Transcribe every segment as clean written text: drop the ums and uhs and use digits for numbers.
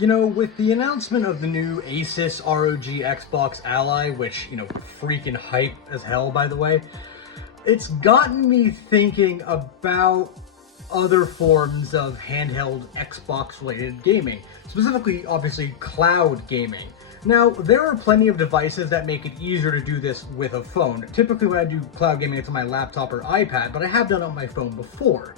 You know, with the announcement of the new Asus ROG Xbox Ally, which, freaking hype as hell, by the way, it's gotten me thinking about other forms of handheld Xbox-related gaming, specifically, obviously, cloud gaming. Now, there are plenty of devices that make it easier to do this with a phone. Typically, when I do cloud gaming, it's on my laptop or iPad, but I have done it on my phone before.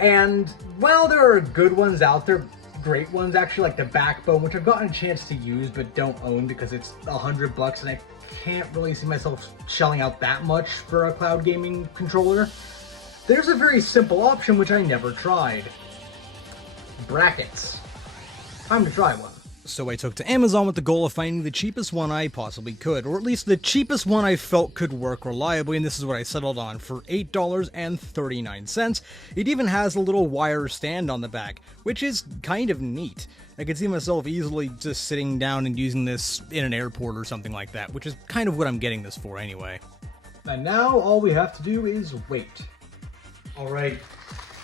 And while there are good ones out there, great ones actually, like the Backbone, which I've gotten a chance to use but don't own because it's $100 and I can't really see myself shelling out that much for a cloud gaming controller. There's a very simple option which I never tried. Brackets. Time to try one. So I took to Amazon with the goal of finding the cheapest one I possibly could, or at least the cheapest one I felt could work reliably, and this is what I settled on for $8.39. It even has a little wire stand on the back, which is kind of neat. I could see myself easily just sitting down and using this in an airport or something like that, which is kind of what I'm getting this for anyway. And now all we have to do is wait. Alright,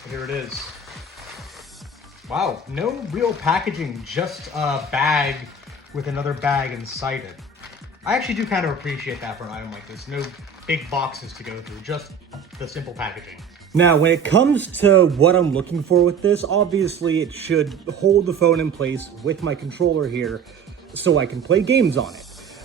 here it is. Wow, no real packaging, just a bag with another bag inside it. I actually do kind of appreciate that for an item like this. No big boxes to go through, just the simple packaging. Now, when it comes to what I'm looking for with this, obviously it should hold the phone in place with my controller here so I can play games on it.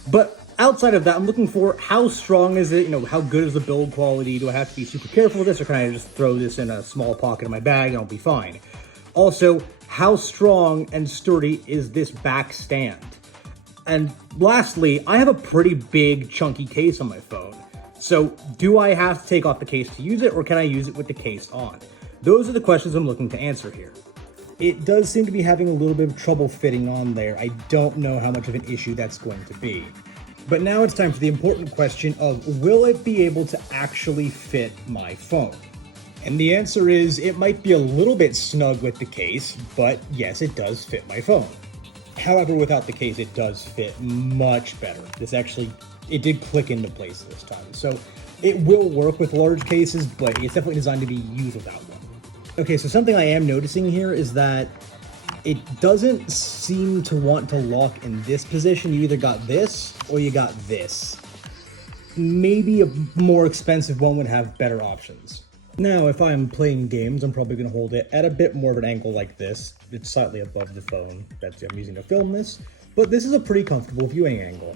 But outside of that, I'm looking for how strong is it, how good is the build quality? Do I have to be super careful with this, or can I just throw this in a small pocket of my bag and I'll be fine? Also, how strong and sturdy is this back stand? And lastly, I have a pretty big chunky case on my phone. So do I have to take off the case to use it, or can I use it with the case on? Those are the questions I'm looking to answer here. It does seem to be having a little bit of trouble fitting on there. I don't know how much of an issue that's going to be. But now it's time for the important question of, will it be able to actually fit my phone? And the answer is, it might be a little bit snug with the case, but yes, it does fit my phone. However, without the case, it does fit much better. It did click into place this time. So it will work with large cases, but it's definitely designed to be used without one. Okay, so something I am noticing here is that it doesn't seem to want to lock in this position. You either got this or you got this. Maybe a more expensive one would have better options. Now, if I'm playing games, I'm probably going to hold it at a bit more of an angle like this. It's slightly above the phone that I'm using to film this, but this is a pretty comfortable viewing angle.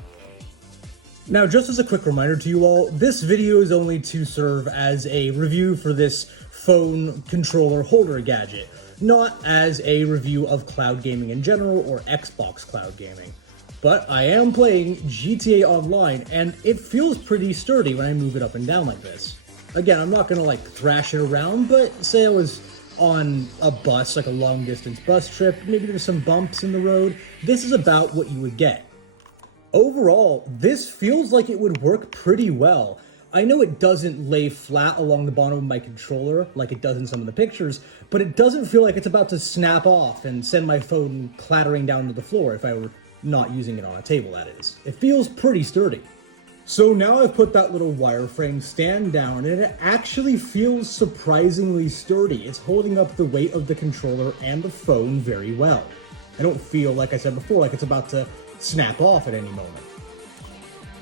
Now, just as a quick reminder to you all, this video is only to serve as a review for this phone controller holder gadget, not as a review of cloud gaming in general or Xbox cloud gaming. But I am playing GTA Online, and it feels pretty sturdy when I move it up and down like this. Again, I'm not gonna thrash it around, but say I was on a bus, like a long distance bus trip, maybe there's some bumps in the road, this is about what you would get. Overall, this feels like it would work pretty well. I know it doesn't lay flat along the bottom of my controller like it does in some of the pictures, but it doesn't feel like it's about to snap off and send my phone clattering down to the floor if I were not using it on a table, that is. It feels pretty sturdy. So now I've put that little wireframe stand down, and it actually feels surprisingly sturdy. It's holding up the weight of the controller and the phone very well. I don't feel, like I said before, like it's about to snap off at any moment.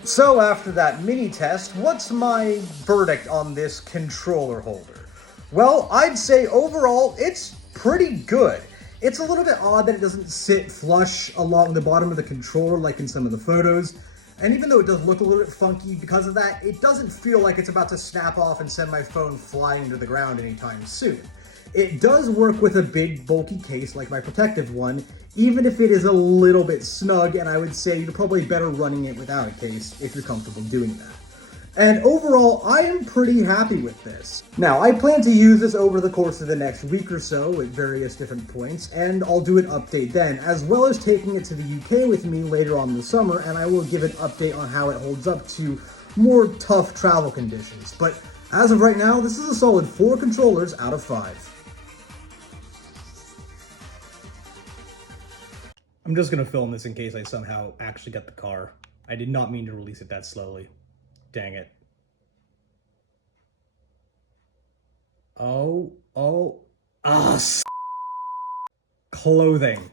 So after that mini test, what's my verdict on this controller holder? Well, I'd say overall, it's pretty good. It's a little bit odd that it doesn't sit flush along the bottom of the controller like in some of the photos. And even though it does look a little bit funky because of that, it doesn't feel like it's about to snap off and send my phone flying to the ground anytime soon. It does work with a big bulky case like my protective one, even if it is a little bit snug, and I would say you're probably better running it without a case if you're comfortable doing that. And overall, I am pretty happy with this. Now, I plan to use this over the course of the next week or so at various different points, and I'll do an update then, as well as taking it to the UK with me later on in the summer, and I will give an update on how it holds up to more tough travel conditions. But as of right now, this is a solid 4 controllers out of 5. I'm just gonna film this in case I somehow actually get the car. I did not mean to release it that slowly. Dang it. Clothing.